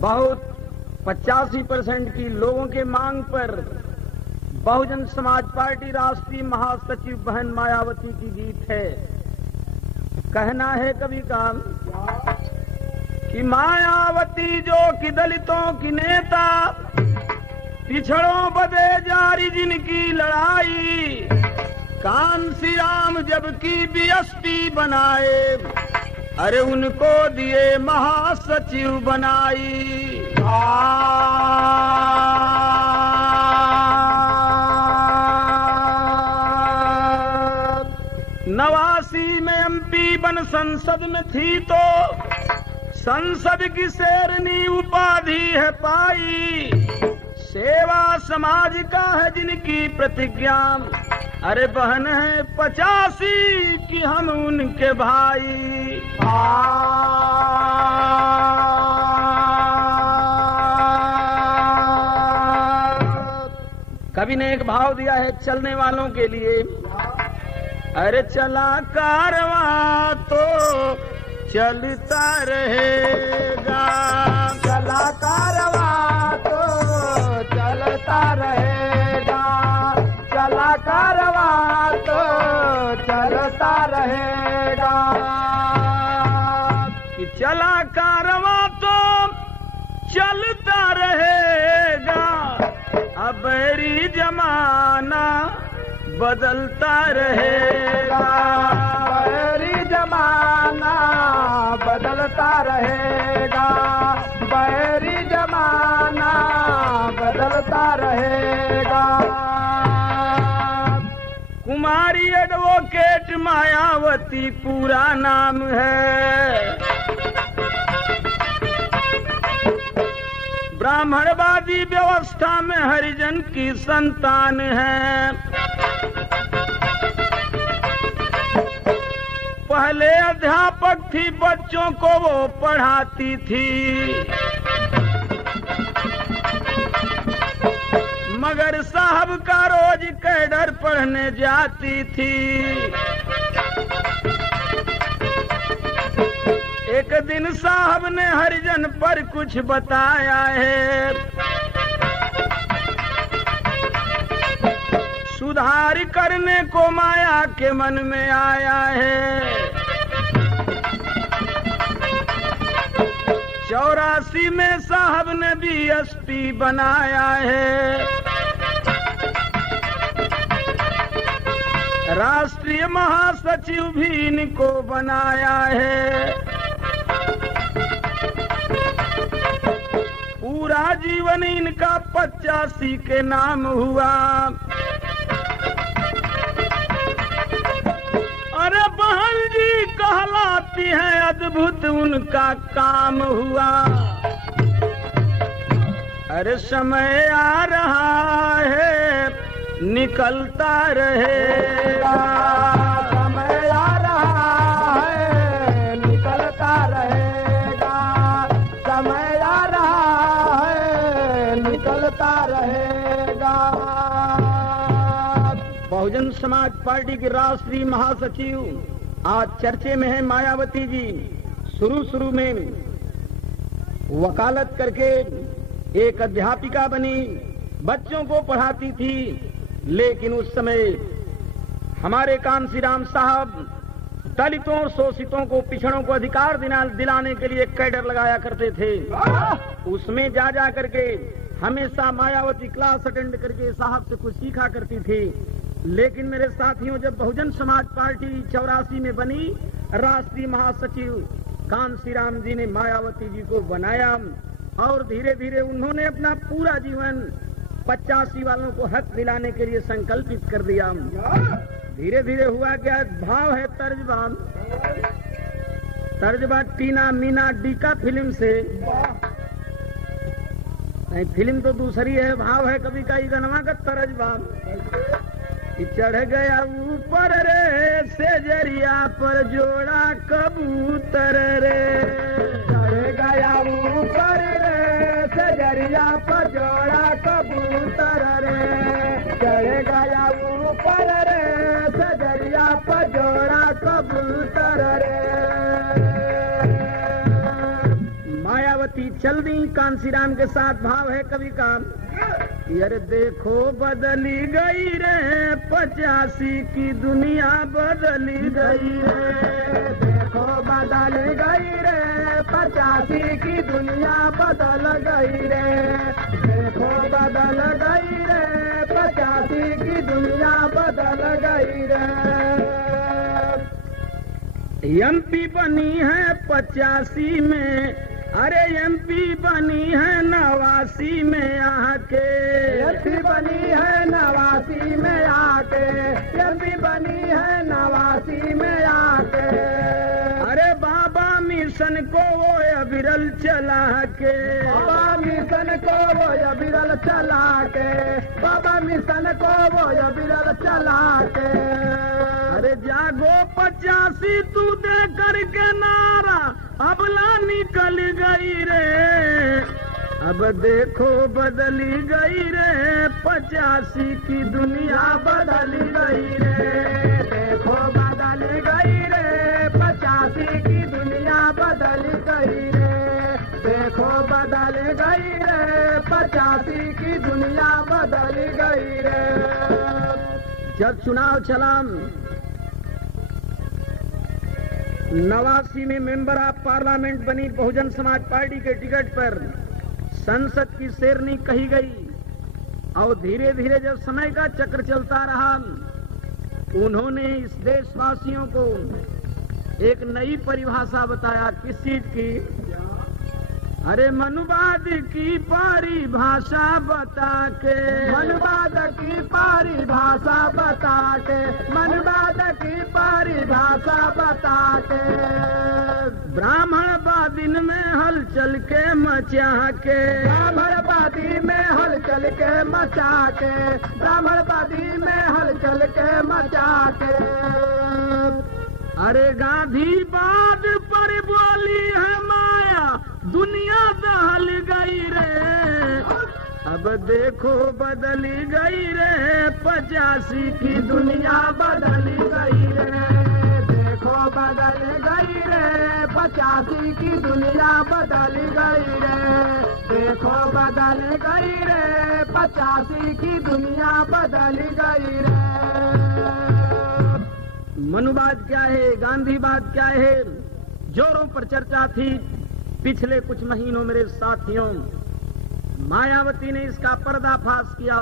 बहुत 85% की लोगों के मांग पर बहुजन समाज पार्टी राष्ट्रीय महासचिव बहन मायावती की गीत है। कहना है कवि का कि मायावती जो कि दलितों की नेता, पिछड़ों बदे जारी जिनकी लड़ाई, कांसी राम जबकि बीएसपी बनाए, अरे उनको दिए महासचिव बनाई। नवासी में एमपी बन संसद में थी तो संसद की शेरनी उपाधि है पाई, सेवा समाज का है जिनकी प्रतिज्ञा, अरे बहन है 85 की हम उनके भाई। कवि ने एक भाव दिया है चलने वालों के लिए, अरे चला कारवां तो चलता रहेगा, चला कारवां तो चलता रहेगा, चला कारवां तो चलता रहेगा, कि चला कारवां तो चलता रहेगा, अबरी जमाना बदलता रहेगा, बैरी जमाना बदलता रहेगा, बैरी जमाना बदलता रहेगा। कुमारी एडवोकेट मायावती पूरा नाम है, ब्राह्मणवादी व्यवस्था में हरिजन की संतान है, पहले अध्यापक थी, बच्चों को वो पढ़ाती थी, मगर साहब का रोज कैडर पढ़ने जाती थी। एक दिन साहब ने हरिजन पर कुछ बताया है, सुधार करने को माया के मन में आया है। 84 में साहब ने बीएसपी बनाया है, राष्ट्रीय महासचिव भी इनको बनाया है। पूरा जीवन इनका 85 के नाम हुआ, अरे बहन जी कहलाती है अद्भुत उनका काम हुआ। अरे समय आ रहा है निकलता रहेगा, समय आ रहा है निकलता रहेगा, समय आ रहा है निकलता रहेगा। बहुजन समाज पार्टी की राष्ट्रीय महासचिव आज चर्चे में है मायावती जी। शुरू में वकालत करके एक अध्यापिका बनी, बच्चों को पढ़ाती थी, लेकिन उस समय हमारे कांसीराम साहब दलितों और शोषितों को, पिछड़ों को अधिकार दिलाने के लिए कैडर लगाया करते थे। उसमें जा करके हमेशा मायावती क्लास अटेंड करके साहब से कुछ सीखा करती थी। लेकिन मेरे साथियों, जब बहुजन समाज पार्टी 84 में बनी, राष्ट्रीय महासचिव कांसीराम जी ने मायावती जी को बनाया और धीरे धीरे उन्होंने अपना पूरा जीवन 85 वालों को हक दिलाने के लिए संकल्पित कर दिया। धीरे धीरे हुआ क्या, भाव है तर्जबा टीना मीना डीका फिल्म से, नहीं फिल्म तो दूसरी है, भाव है कभी का गनवा का तर्जबा। कि चढ़ गया ऊपर रे सेजरिया पर जोड़ा कबूतर रे। चढ़ गया ऊपर रे सेजरिया पर जोड़ा कबूतर रे। चढ़ गया ऊपर रे सेजरिया पर जोड़ा कबूतर रे। मायावती चल दी कांसीराम के साथ। भाव है कवि का, यार देखो बदली गई रे 85 की दुनिया बदली गई रे। देखो बदल गई रे 85 की दुनिया बदल गई रे। देखो बदल गई रे 85 की दुनिया बदल गई रे। एमपी बनी है 85 में, अरे एमपी बनी है 89 में आके। एमपी बनी है 89 में आके। एमपी बनी है 89 में आके। अरे बाबा मिशन को वो अविरल चला के। बाबा मिशन को वो अविरल चला के। बाबा मिशन को वो अविरल चला के। अरे जागो 85 तू दे करके नारा अबला निकल गई रे। अब देखो बदली गई रे 85 की दुनिया बदली गई रे। देखो बदली गई रे 85 की दुनिया बदली गई रे। देखो बदली गई रे 85 की दुनिया बदली गई रे। जब चुनाव चला 89 में मेंबर ऑफ पार्लियामेंट बनी बहुजन समाज पार्टी के टिकट पर। संसद की शेरनी कही गई और धीरे धीरे जब समय का चक्र चलता रहा, उन्होंने इस देशवासियों को एक नई परिभाषा बताया। किस चीज की? अरे मनुवाद की परिभाषा बता के। मनुवाद की परिभाषा बता के। मनुवाद की परिभाषा बता के। ब्राह्मणवादी में हलचल के मचा के। ब्राह्मणवादी में हलचल के मचा के। ब्राह्मणवादी में हलचल के मचा के। अरे गांधीवाद पर बोली है माया दुनिया दहल गई रे। अब देखो बदली गई रे 85 की दुनिया बदली गई रे। देखो बदल गई रे 85 की दुनिया बदली गई रे। देखो बदल गई रे 85 की दुनिया बदली गई रे। मनुवाद क्या है, गांधीवाद क्या है, जोरों पर चर्चा थी पिछले कुछ महीनों। मेरे साथियों, मायावती ने इसका पर्दाफाश किया।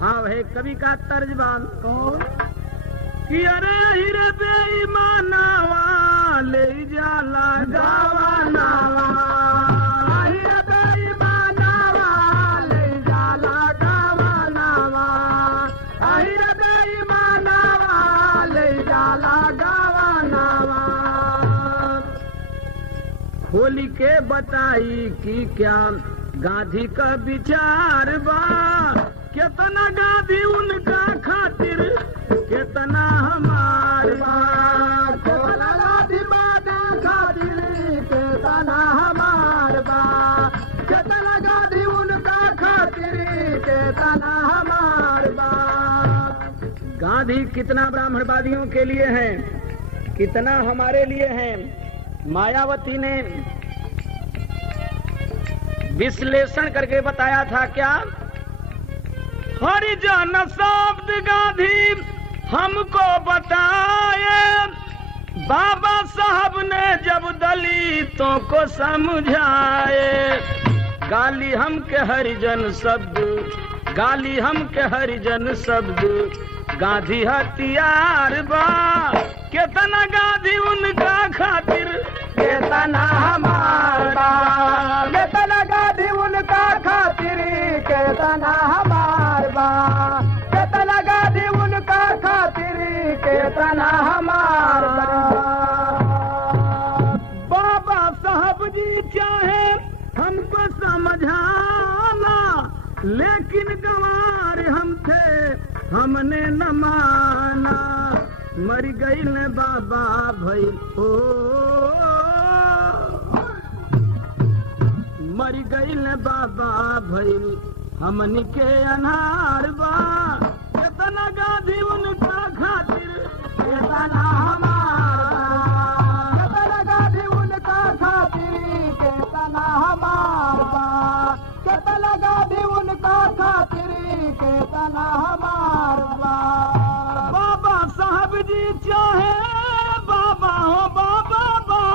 भाव है कवि का तर्जबान कि अरे हिरे बेईमानावा ले जाला गावानावा। हिरे बेईमानावा ले जाला गावानावा। हिरे बेईमानावा ले जाला गावानावा। खोली के बताई कि क्या गांधी का विचार बा। कितना गांधी उनका खातिर कितना हमार बा। कितना गांधी बादा खातिर कितना हमार बा। कितना गांधी उनका खातिर कितना हमार बा। गांधी कितना ब्राह्मणवादियों के लिए है, कितना हमारे लिए है। मायावती ने विश्लेषण करके बताया था क्या? हरिजन शब्द गांधी हमको बताए। बाबा साहब ने जब दलितों को समझाए। गाली हम के हरिजन शब्द, गाली हम के हरिजन शब्द गांधी हथियार बा। कितना गांधी उनका खातिर कितना हमार बा। कितना गांधी उनका खातिर कितना हमार बा। कितना गांधी उनका खातिर कितना हमार बा। बाबा साहब जी चाहे हमको समझाना, लेकिन गवार हम थे हमने न माना, मर गई न बाबा भइल हो, मर गई न बाबा भइल हमन के अनार बा, केतना गाधी उनका खातिर केतना हमारा, केतना गाधी उनका खातिर केतना हमार बा, केतना गाधी उनका खातिर केतना हमार बा। बाबा साहब जी चाहे बाबा हो बाबा बाबा,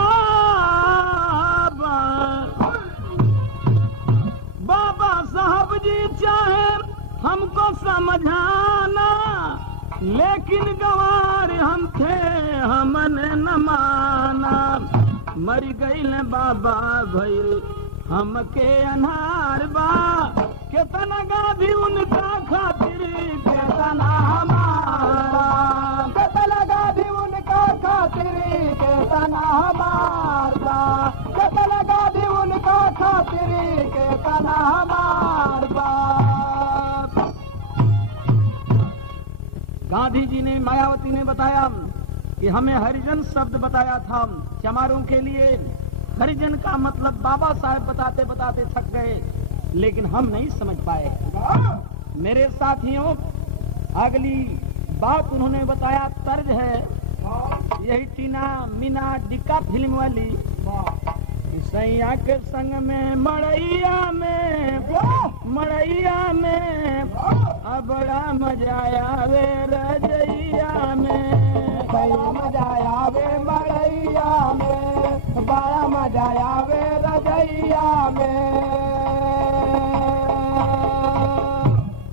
बाबा साहब जी चाहे हमको समझाना, लेकिन गवार हम थे हमने न माना, मर गई न बाबा भइल हमके अनार बा, केतना गाधी उनका खातिर केतना हमारा, केतना गाधी उनका खातिर केतना हमार बा, केतना गाधी उनका खातिर केतना हमार बा। गांधी जी ने मायावती ने बताया कि हमें हरिजन शब्द बताया था चमारों के लिए। हरिजन का मतलब बाबा साहब बताते बताते थक गए, लेकिन हम नहीं समझ पाए। मेरे साथियों, अगली बात उन्होंने बताया तर्ज है, यही टीना मीना डिक्का फिल्म वाली, सैया के संग में मड़ैया में अब बड़ा मजा आवे रजैया में, बड़ा मजा आवे मड़ैया में, बड़ा मजा आवे रजैया में।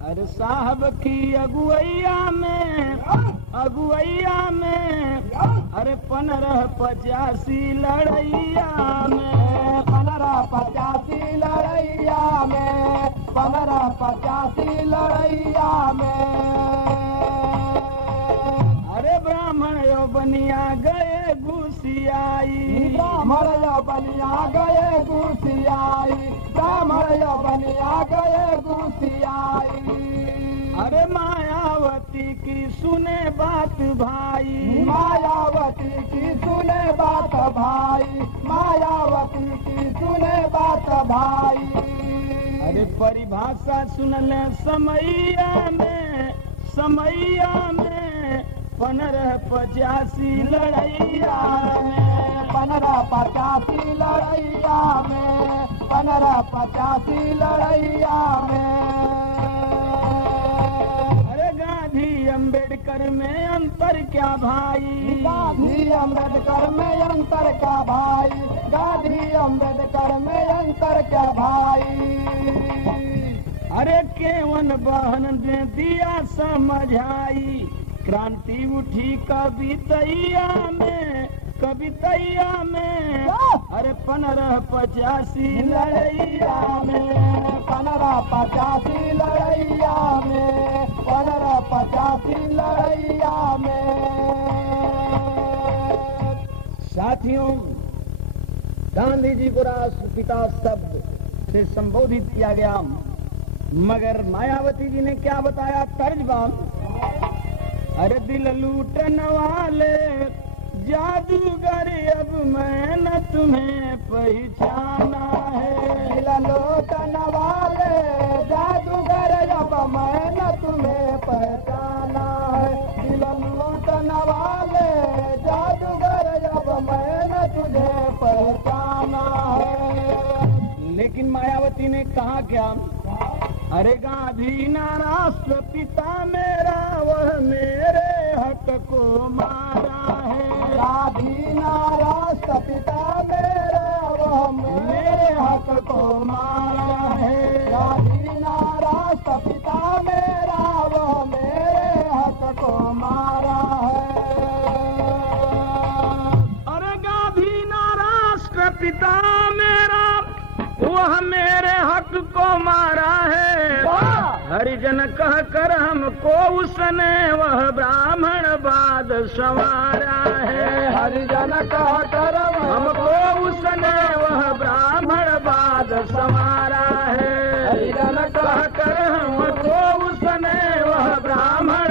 अरे साहब की अगुवैया में अरे 15-85 लड़ैया में, 15-85 लड़ैया में, 15-85 लड़ैया में। अरे ब्राह्मण यो बनिया गए घुसियाई, ब्राह्मण यो बनिया गए घुसियाई, ब्राह्मण यो बनिया गए घुसियाई। अरे मायावती की सुने बात भाई, मायावती की सुने बात भाई, मायावती की सुने बात भाई। अरे परिभाषा सुनले समैया में 15-85 लड़ैया में, 15-85 लड़ैया में, 15-85 लड़ैया में। गांधी अम्बेडकर में अंतर क्या भाई, गांधी अम्बेडकर में अंतर क्या भाई, गांधी अम्बेडकर में अंतर क्या भाई। अरे केवन बहन ने दिया समझाई, क्रांति उठी कवितैया में, अरे 15-85 लड़ैया में, 15-85 लड़ैया में, 15-85 लड़ैया में। साथियों, गांधी जी को राष्ट्रपिता शब्द से संबोधित किया गया, मगर मायावती जी ने क्या बताया तर्जबान। अरे दिल लूटन वाले जादूगर अब मैं न तुम्हें पहचाना है, दिल लूटन वाले जादूगर अब मैं न तुम्हें पहचाना है, दिल लूटन वाले जादूगर अब मैं न तुझे पहचाना है। लेकिन मायावती ने कहा क्या, अरे गांधी ना राष्ट्रपिता मेरा, वह मेरे हक को मारा है, गांधी ना राष्ट्रपिता मेरा, वह मेरे हक को मारा है, गांधी ना राष्ट्रपिता मेरा, वह मेरे हक को मारा है। अरे गांधी ना राष्ट्रपिता मेरा, वह मेरे हक को मारा है, हरिजन कह कर हमको उसने वह ब्राह्मणवाद संवारा है, हरिजन कह कर हमको उसने वह ब्राह्मणवाद संवारा है, हरिजन कह कर हमको उसने वह ब्राह्मण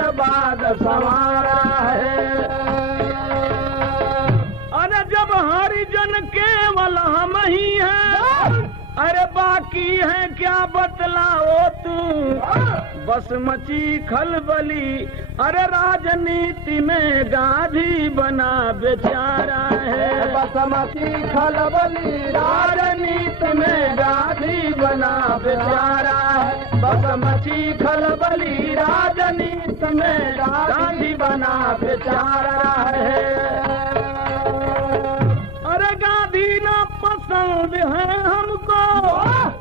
बदलाओ तू बस मची खलबली। अरे राजनीति में गांधी बना बेचारा है, बसमती खलबली राजनीति में गांधी बना बेचारा है, बसमती खलबली राजनीति में गांधी बना बेचारा है। अरे गांधी ना पसंद है हमको,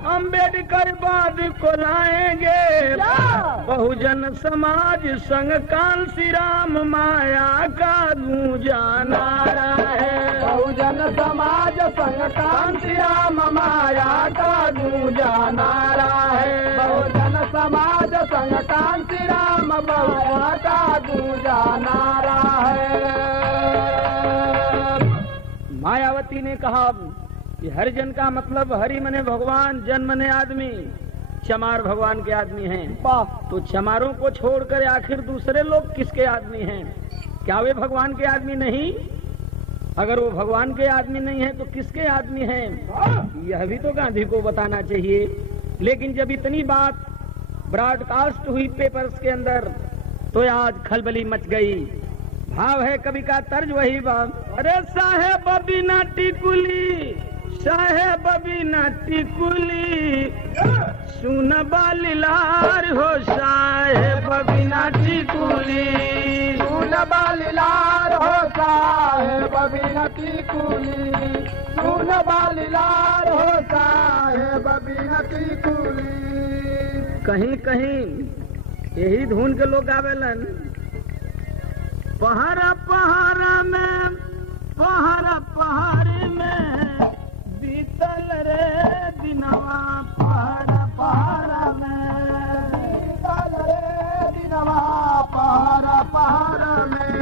अम्बेडकर बाद को लाएंगे, बहुजन समाज संग कांसी राम माया का गूंजा नारा है, बहुजन समाज संग कांसी राम माया का गूंजा नारा है, बहुजन समाज संग कांसी राम माया का गूंजा नारा है। मायावती ने कहा कि हरिजन का मतलब हरि मने भगवान, जन मने आदमी, चमार भगवान के आदमी हैं। तो चमारों को छोड़कर आखिर दूसरे लोग किसके आदमी हैं? क्या वे भगवान के आदमी नहीं? अगर वो भगवान के आदमी नहीं है तो किसके आदमी हैं? यह भी तो गांधी को बताना चाहिए। लेकिन जब इतनी बात ब्रॉडकास्ट हुई पेपर्स के अंदर तो आज खलबली मच गई। भाव है कवि का तर्ज वही बात, अरे साहेब बिना टिकुली, साहेब बिना टिकुली, सुन बालीलार हो साहेब बिना टिकुली, सुन बालीलार हो साहेब बिना टिकुली, सुन बालीलार हो साहेब बिना टिकुली। कहीं कहीं यही धुन के लोग आवेलन, पहाड़ा पहाड़ा में, पहाड़ा पहाड़ी में बीतल रे दिनवा, पहाड़ा पहाड़ा में बीतल रे दिनवा, पहाड़ा पहाड़ा में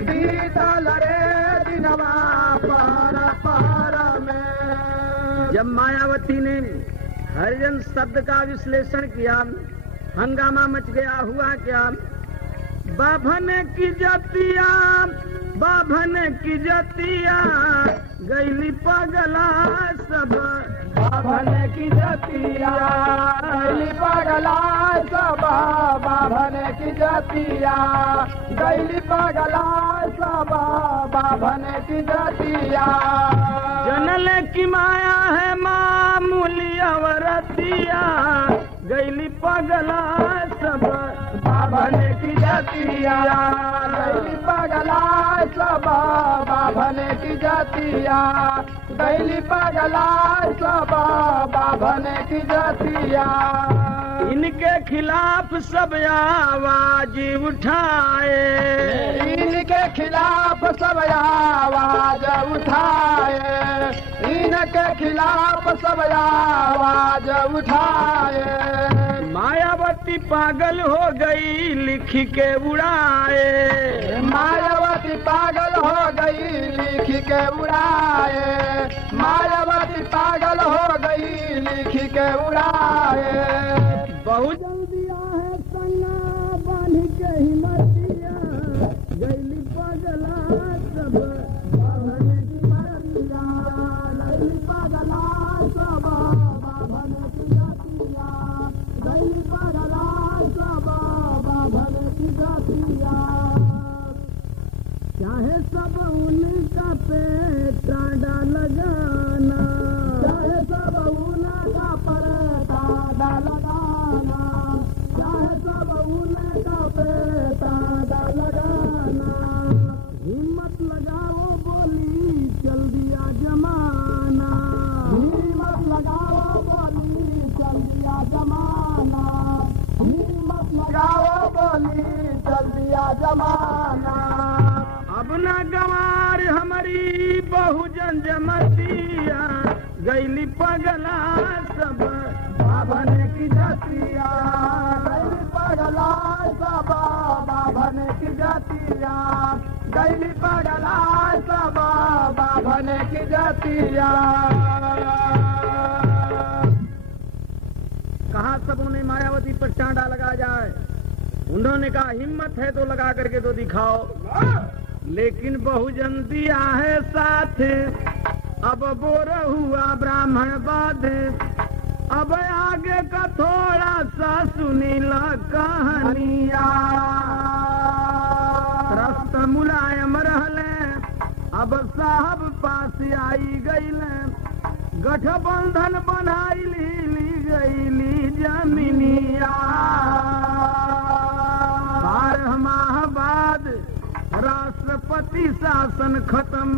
बीतल रे दिनवा, पहाड़ा पहाड़ा में। जब मायावती ने हरिजन शब्द का विश्लेषण किया, हंगामा मच गया। हुआ क्या? बाभन की जातिया, बाभन की जातिया गैली पगला सब, बाभन की जातिया गैली पगला सब, बाभन की जातिया गैली पगला सब, बाभन की जातिया। जनल की माया है मामूली अवरतिया गैली पगला सब, बाभन की जातिया गैली पगला सब, बाभन की जातिया गैली पगला सब, बाभन की जातिया। इनके खिलाफ सब आवाज उठाए, इनके खिलाफ सब आवाज उठाए, इनके खिलाफ सब आवाज उठाए। मायावती पागल हो गई लिख के उड़ाए, मायावती पागल हो गई लिख के उड़ाए, मायावती पागल हो गई लिख के उड़ाए। बहुत जल्दी है संगा बांध के हिमतिया गैली पगला सब, बाभन की जातिया गैली पगला सब, बाभन की जातिया गैली पगला सब, बाभन की जातिया। चाहे सब उनका पे टाडा लगाना, चाहे सब उनका पर टाडा लगाना, चाहे सब उनका पे टाडा लगाना। हिम्मत लगाओ बोली चल दिया जमाना, हिम्मत लगाओ बोली चल दिया जमाना, हिम्मत लगाओ बोली चल दिया जमाना। अब न गंवार हमारी बहुजन जमतिया गैली पगला सब, बाभन की जातिया गैली पगला सब, बाभन की जातिया गैली पगला सब, बाभन की जातिया। कहा सबों ने मायावती पर चांडा लगा जाए। उन्होंने कहा हिम्मत है तो लगा करके तो दिखाओ, लेकिन बहुजन दिया है साथ, अब बोर हुआ ब्राह्मण बाद, अब आगे का थोड़ा सा सुनी ला कहानिया। रस्त मुलायम रहले अब साहब पास आई गईले, गठबंधन बनाई ली गईली जमीनिया। 12 माह बाद राष्ट्रपति शासन खत्म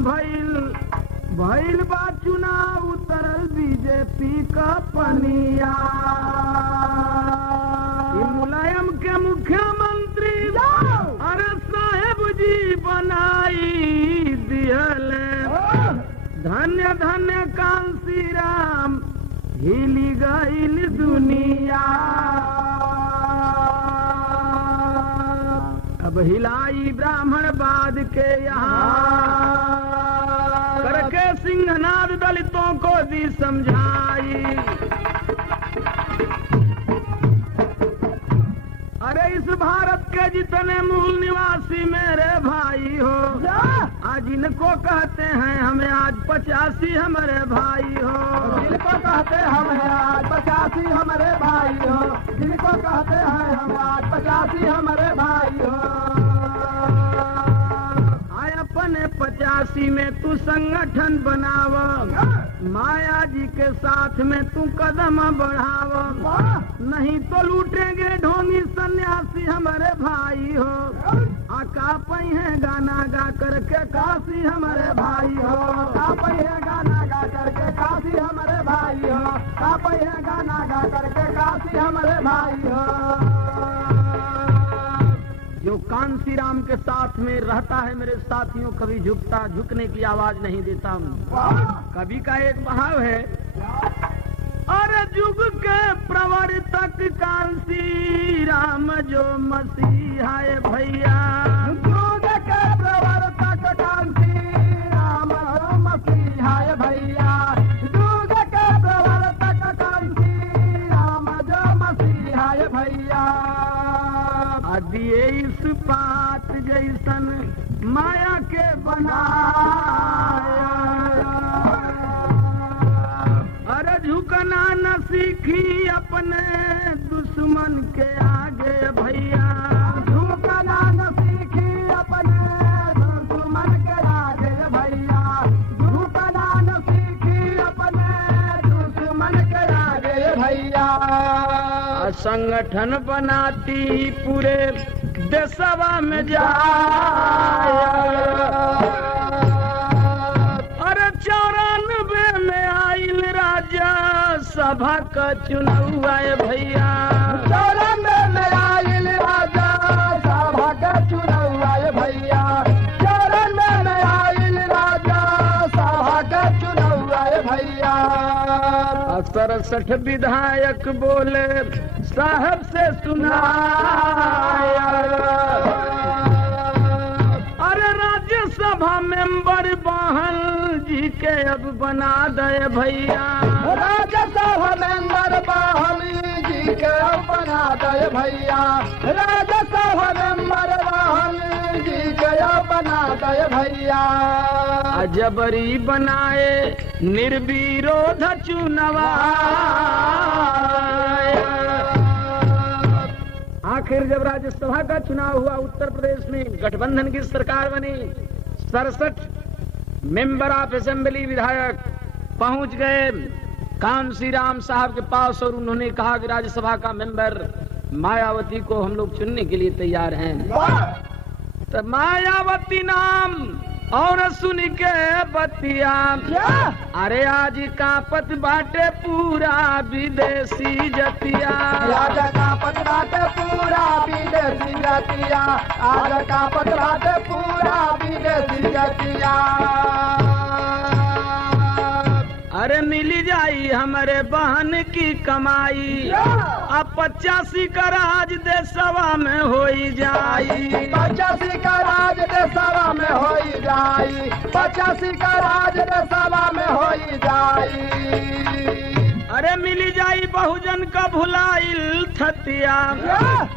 भइल बा चुनाव उतरल बीजेपी का पनिया। मुलायम के मुख्यमंत्री अरे साहेब जी बनाई दियल। धन्य धन्य कांसी राम हिली गईल दुनिया। अब हिलाई ब्राह्मणवाद के यहाँ करके सिंहनाद दलितों को दी समझाई। अरे इस भारत के जितने मूल निवासी मेरे भाई हो, आज इनको कहते हैं हमें आज 85 हमारे भाई हो। जिनको कहते हैं हमें आज 85 हमारे भाई हो, जिनको कहते हैं हमें आज 85 हमारे भाई हो। आय अपने 85 में तू संगठन बनाव, माया जी के साथ में तू कदम बढ़ाव, नहीं तो लूटेंगे ढोंगी सन्यासी हमारे भाई हो। आका पई है गाना गा करके काशी हमारे भाई हो। का पई है गाना गा करके काशी हमारे भाई हो। का पई है गाना गा करके काशी हमारे भाई हो। जो कांसी राम के साथ में रहता है मेरे साथियों, कभी झुकने की आवाज नहीं देता। कभी का एक भाव है, अरे जुग के प्रवर्तक कांसी राम जो मसीहा है भैया। जुग के प्रवर्तक कांसी राम जो मसीहा है भैया। जुग के प्रवर्तक कांसी राम जो मसीहा है भैया। दिए इस बात जैसन माया के बनाया। अरे झुकना न सीखी अपने दुश्मन के आगे भैया। झुकना न सीखी अपने दुश्मन के आगे भैया। झुकना न सीखी अपने दुश्मन के आगे भैया। संगठन बनाती पूरे देशवा में जाया। अरे 94 में आइल राजा सभा का चुनाव आए भैया। 94 में आइल राजा सभा का चुनाव आए भैया। 94 में आइल राजा सभा का चुनाव आए भैया। 67 विधायक बोले साहब से सुनाया। अरे राज्यसभा मेंबर बहल जी के अब बना दे भैया। राज्यसभा मेंबर बहल जी के अब बना दे भैया। राज्यसभा मेंबर बहल जी के अब बना दे भैया। जबरी बनाए निर्विरोध चुनाव। आखिर जब राज्यसभा का चुनाव हुआ उत्तर प्रदेश में, गठबंधन की सरकार बनी। 67 मेंबर ऑफ असेंबली विधायक पहुंच गए कांसी राम साहब के पास और उन्होंने कहा कि राज्यसभा का मेंबर मायावती को हम लोग चुनने के लिए तैयार हैं। तो मायावती नाम और सुन के बतिया। अरे आज कापत बाटे पूरा विदेशी जतिया। आज कापत बाटे पूरा विदेशी जतिया। आज कापत बाटे पूरा विदेशी जतिया। अरे मिली जाई हमारे बहन की कमाई। अब 85 का राज देशवा में होई जाई। 85 का राज देशवा में होई जाई। 85 का राज देशवा में होई जाई। अरे मिली जाई बहुजन का भुलाइल थतिया,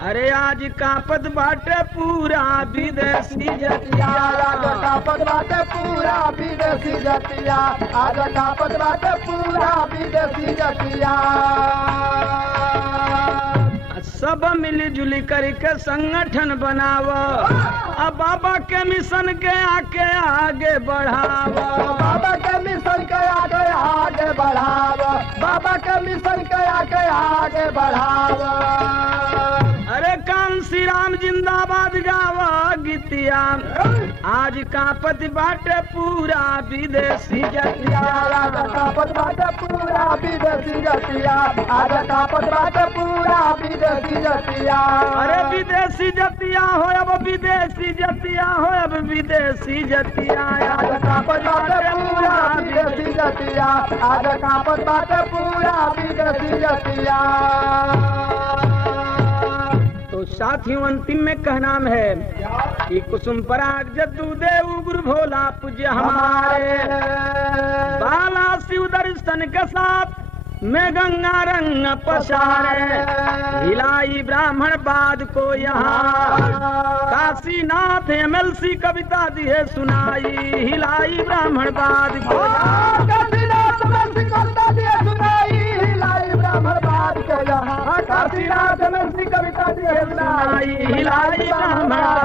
अरे आज कापत बाटे पूरा विदेशी जतिया। आज कापत बाटे पूरा विदेशी जतिया, आज कापत बाटे पूरा विदेशी जतिया। सब मिलजुल करके संगठन बनाव, अब बाबा के मिशन के आगे बढ़ाव। बाबा के मिशन के आगे बढ़ाव, बाबा के मिशन के आगे बढ़ाव। अरे कांसी राम जिंदाबाद गावा गीतिया, आज कापत बाटे पूरा विदेशी जतिया। आज कापत बाटे पूरा विदेशी जतिया, आज कापत बाटे पूरा विदेशी जतिया। अरे विदेशी जतिया हो अब विदेशी जतिया हो अब विदेशी जतिया। आज कापत बाटे पूरा विदेशी जतिया, आज कापत बाटे पूरा विदेशी जतिया। तो साथियों अंतिम में कहना है कि कुसुम पराग जद्दू देव गुरु भोला पूज्य हमारे, बाला शिव दर्शन के साथ में गंगा रंग पसारे, हिलाई ब्राह्मण बाद को यहाँ काशीनाथ MLC कविता दिए सुनाई, हिलाई ब्राह्मण बाद को काशीनाथ MLC कविता दिए सुनाई, हिलाई ब्राह्मण बाद को यहाँ काशीनाथ MLC कविता दिए सुनाई, हिलाई ब्राह्मण